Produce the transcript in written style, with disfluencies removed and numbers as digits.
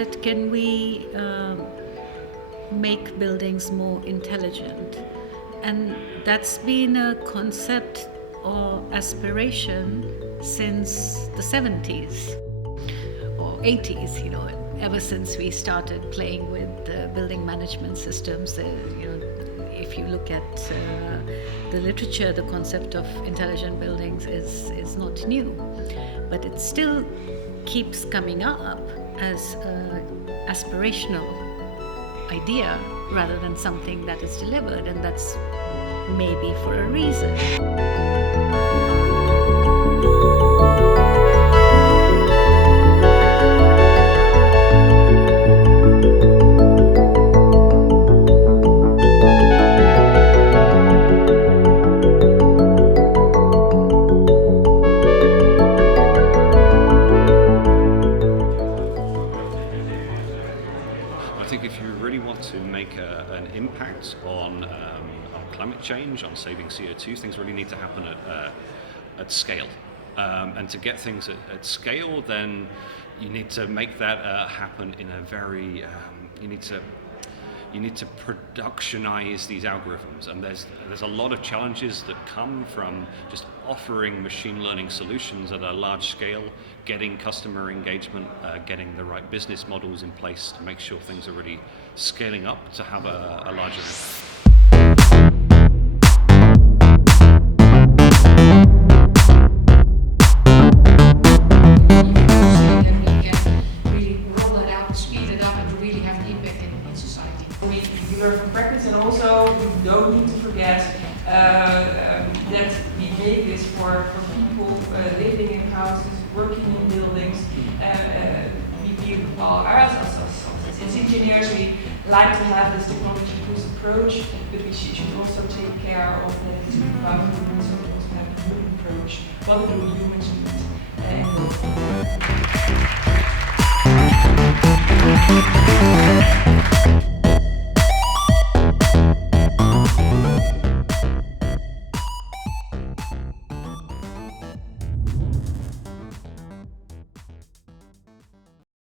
that can we make buildings more intelligent? And that's been a concept or aspiration since the 70s or 80s, ever since we started playing with building management systems. If you look at the literature, the concept of intelligent buildings is not new, but it still keeps coming up as an aspirational idea rather than something that is delivered, and that's maybe for a reason. I think if you really want to make an impact on climate change, on saving CO2, things really need to happen at scale. And to get things at scale, then you need to make that happen in a very, you need to productionize these algorithms, and there's a lot of challenges that come from just offering machine learning solutions at a large scale, getting customer engagement, getting the right business models in place to make sure things are really scaling up to have a larger impact. We learn from practice, and also we don't need to forget that we make this for people living in houses, working in buildings. As engineers, we like to have this technology-first approach, but we should also take care of the environment, so we also have a human approach. What do humans